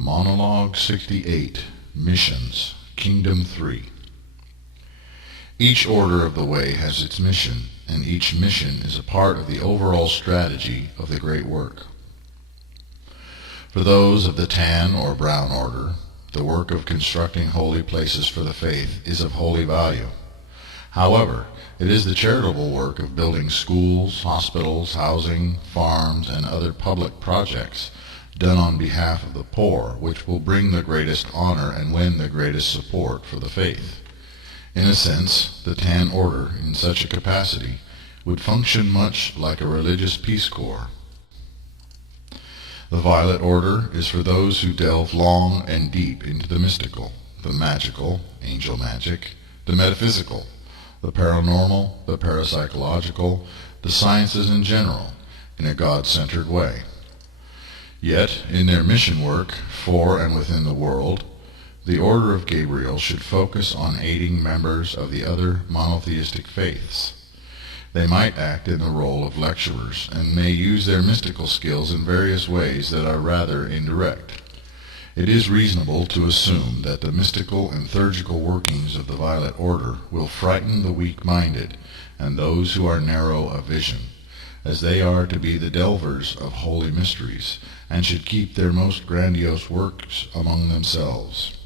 Monologue 68, Missions, Kingdom 3. Each order of the way has its mission, and each mission is a part of the overall strategy of the great work. For those of the tan or brown order, the work of constructing holy places for the faith is of holy value. However, it is the charitable work of building schools, hospitals, housing, farms, and other public projects done on behalf of the poor which will bring the greatest honor and win the greatest support for the faith. In a sense, the tan order, in such a capacity, would function much like a religious Peace Corps. The violet order is for those who delve long and deep into the mystical, the magical, angel magic, the metaphysical, the paranormal, the parapsychological, the sciences in general, in a God-centered way. Yet, in their mission work for and within the world, the Order of Gabriel should focus on aiding members of the other monotheistic faiths. They might act in the role of lecturers, and may use their mystical skills in various ways that are rather indirect. It is reasonable to assume that the mystical and theurgical workings of the Violet Order will frighten the weak-minded and those who are narrow of vision, as they are to be the delvers of holy mysteries, and should keep their most grandiose works among themselves.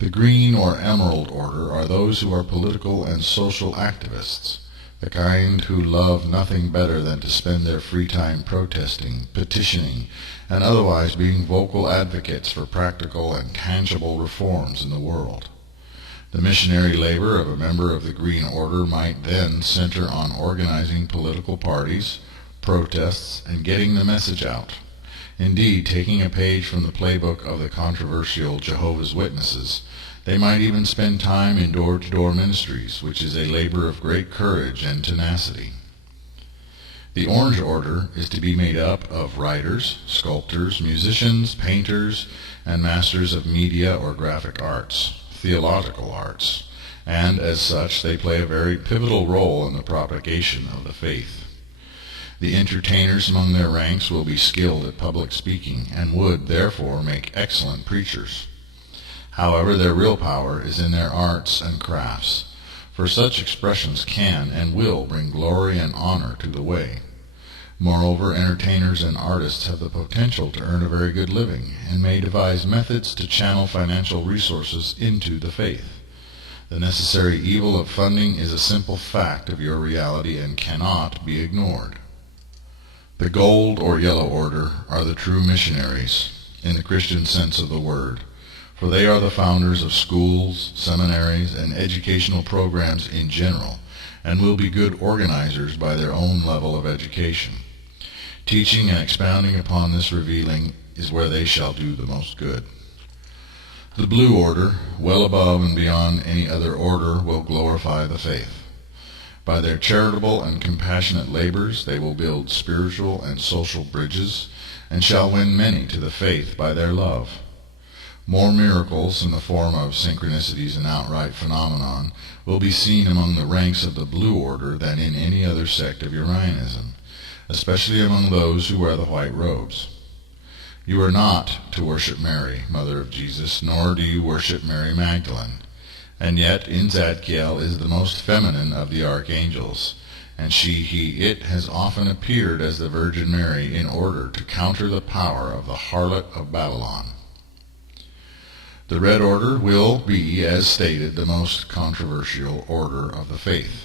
The green or emerald order are those who are political and social activists, the kind who love nothing better than to spend their free time protesting, petitioning, and otherwise being vocal advocates for practical and tangible reforms in the world. The missionary labor of a member of the Green Order might then center on organizing political parties, protests, and getting the message out. Indeed, taking a page from the playbook of the controversial Jehovah's Witnesses, they might even spend time in door-to-door ministries, which is a labor of great courage and tenacity. The Orange Order is to be made up of writers, sculptors, musicians, painters, and masters of media or graphic arts, theological arts, and as such they play a very pivotal role in the propagation of the faith. The entertainers among their ranks will be skilled at public speaking, and would, therefore, make excellent preachers. However, their real power is in their arts and crafts, for such expressions can and will bring glory and honor to the way. Moreover, entertainers and artists have the potential to earn a very good living, and may devise methods to channel financial resources into the faith. The necessary evil of funding is a simple fact of your reality and cannot be ignored. The gold or yellow order are the true missionaries, in the Christian sense of the word, for they are the founders of schools, seminaries, and educational programs in general, and will be good organizers by their own level of education. Teaching and expounding upon this revealing is where they shall do the most good. The blue order, well above and beyond any other order, will glorify the faith. By their charitable and compassionate labors they will build spiritual and social bridges, and shall win many to the faith by their love. More miracles in the form of synchronicities and outright phenomenon will be seen among the ranks of the blue order than in any other sect of Uranianism, especially among those who wear the white robes. You are not to worship Mary, Mother of Jesus, nor do you worship Mary Magdalene. And yet in Zadkiel is the most feminine of the archangels, and she, he, it has often appeared as the Virgin Mary in order to counter the power of the harlot of Babylon. The Red Order will be, as stated, the most controversial order of the faith,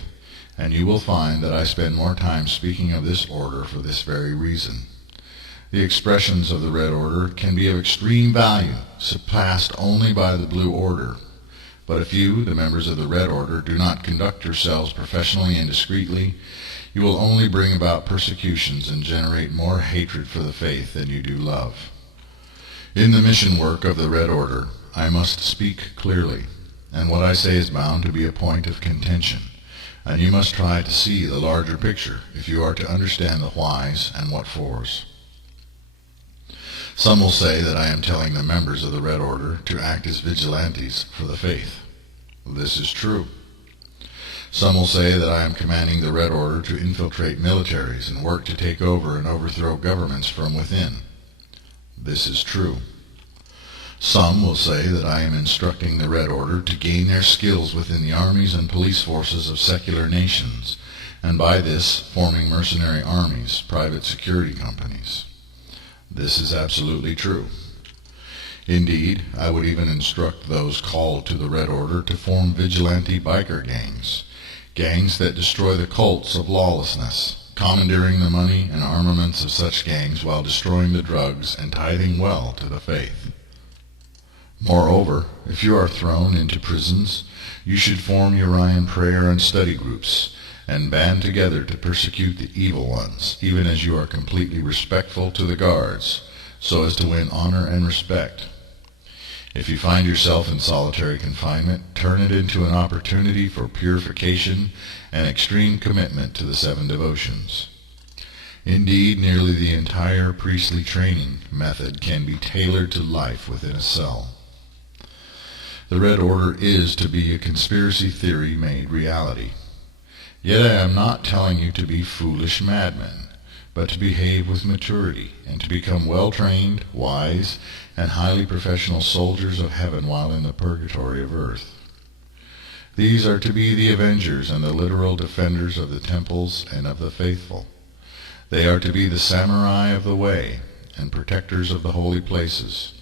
and you will find that I spend more time speaking of this order for this very reason. The expressions of the Red Order can be of extreme value, surpassed only by the Blue Order. But if you, the members of the Red Order, do not conduct yourselves professionally and discreetly, you will only bring about persecutions and generate more hatred for the faith than you do love. In the mission work of the Red Order, I must speak clearly, and what I say is bound to be a point of contention, and you must try to see the larger picture if you are to understand the whys and what fors. Some will say that I am telling the members of the Red Order to act as vigilantes for the faith. This is true. Some will say that I am commanding the Red Order to infiltrate militaries and work to take over and overthrow governments from within. This is true. Some will say that I am instructing the Red Order to gain their skills within the armies and police forces of secular nations, and by this forming mercenary armies, private security companies. This is absolutely true. Indeed, I would even instruct those called to the Red Order to form vigilante biker gangs, gangs that destroy the cults of lawlessness, commandeering the money and armaments of such gangs while destroying the drugs and tithing well to the faith. Moreover, if you are thrown into prisons, you should form Urian prayer and study groups, and band together to persecute the evil ones, even as you are completely respectful to the guards, so as to win honor and respect. If you find yourself in solitary confinement, turn it into an opportunity for purification and extreme commitment to the 7 devotions. Indeed, nearly the entire priestly training method can be tailored to life within a cell. The Red Order is to be a conspiracy theory made reality. Yet I am not telling you to be foolish madmen, but to behave with maturity, and to become well-trained, wise, and highly professional soldiers of heaven while in the purgatory of earth. These are to be the avengers and the literal defenders of the temples and of the faithful. They are to be the samurai of the way, and protectors of the holy places,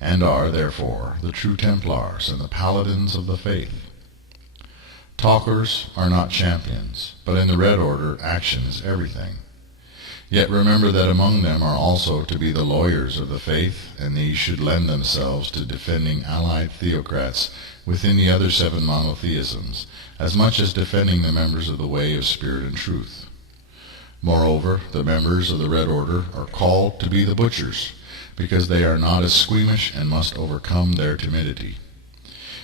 and are, therefore, the true Templars and the paladins of the faith. Talkers are not champions, but in the Red Order action is everything. Yet remember that among them are also to be the lawyers of the faith, and these should lend themselves to defending allied theocrats within the other 7 monotheisms, as much as defending the members of the way of spirit and truth. Moreover, the members of the Red Order are called to be the butchers, because they are not as squeamish and must overcome their timidity.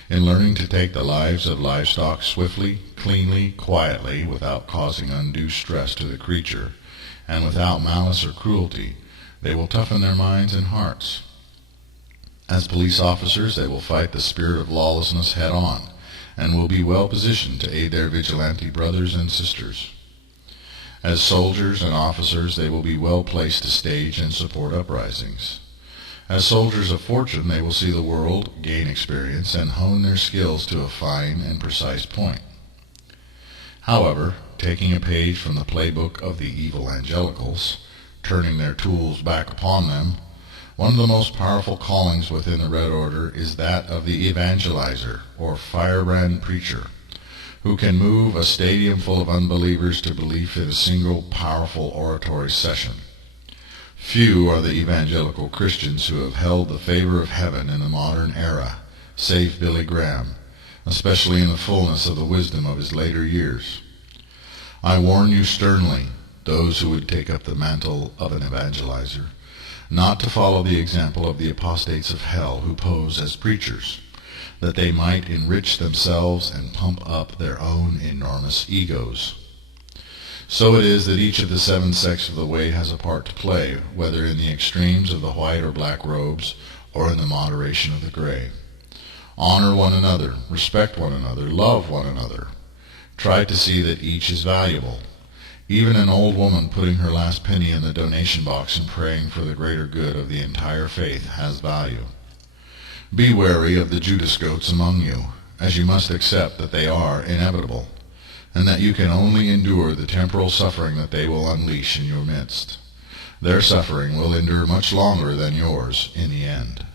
In learning to take the lives of livestock swiftly, cleanly, quietly, without causing undue stress to the creature, and without malice or cruelty, they will toughen their minds and hearts. As police officers, they will fight the spirit of lawlessness head-on, and will be well positioned to aid their vigilante brothers and sisters. As soldiers and officers, they will be well placed to stage and support uprisings. As soldiers of fortune, they will see the world, gain experience, and hone their skills to a fine and precise point. However, taking a page from the playbook of the evil angelicals, turning their tools back upon them, one of the most powerful callings within the Red Order is that of the evangelizer, or firebrand preacher, who can move a stadium full of unbelievers to belief in a single powerful oratory session. Few are the evangelical Christians who have held the favor of heaven in the modern era, save Billy Graham, especially in the fullness of the wisdom of his later years. I warn you sternly, those who would take up the mantle of an evangelizer, not to follow the example of the apostates of hell who pose as preachers, that they might enrich themselves and pump up their own enormous egos. So it is that each of the 7 sects of the way has a part to play, whether in the extremes of the white or black robes, or in the moderation of the gray. Honor one another, respect one another, love one another. Try to see that each is valuable. Even an old woman putting her last penny in the donation box and praying for the greater good of the entire faith has value. Be wary of the Judas goats among you, as you must accept that they are inevitable, and that you can only endure the temporal suffering that they will unleash in your midst. Their suffering will endure much longer than yours in the end.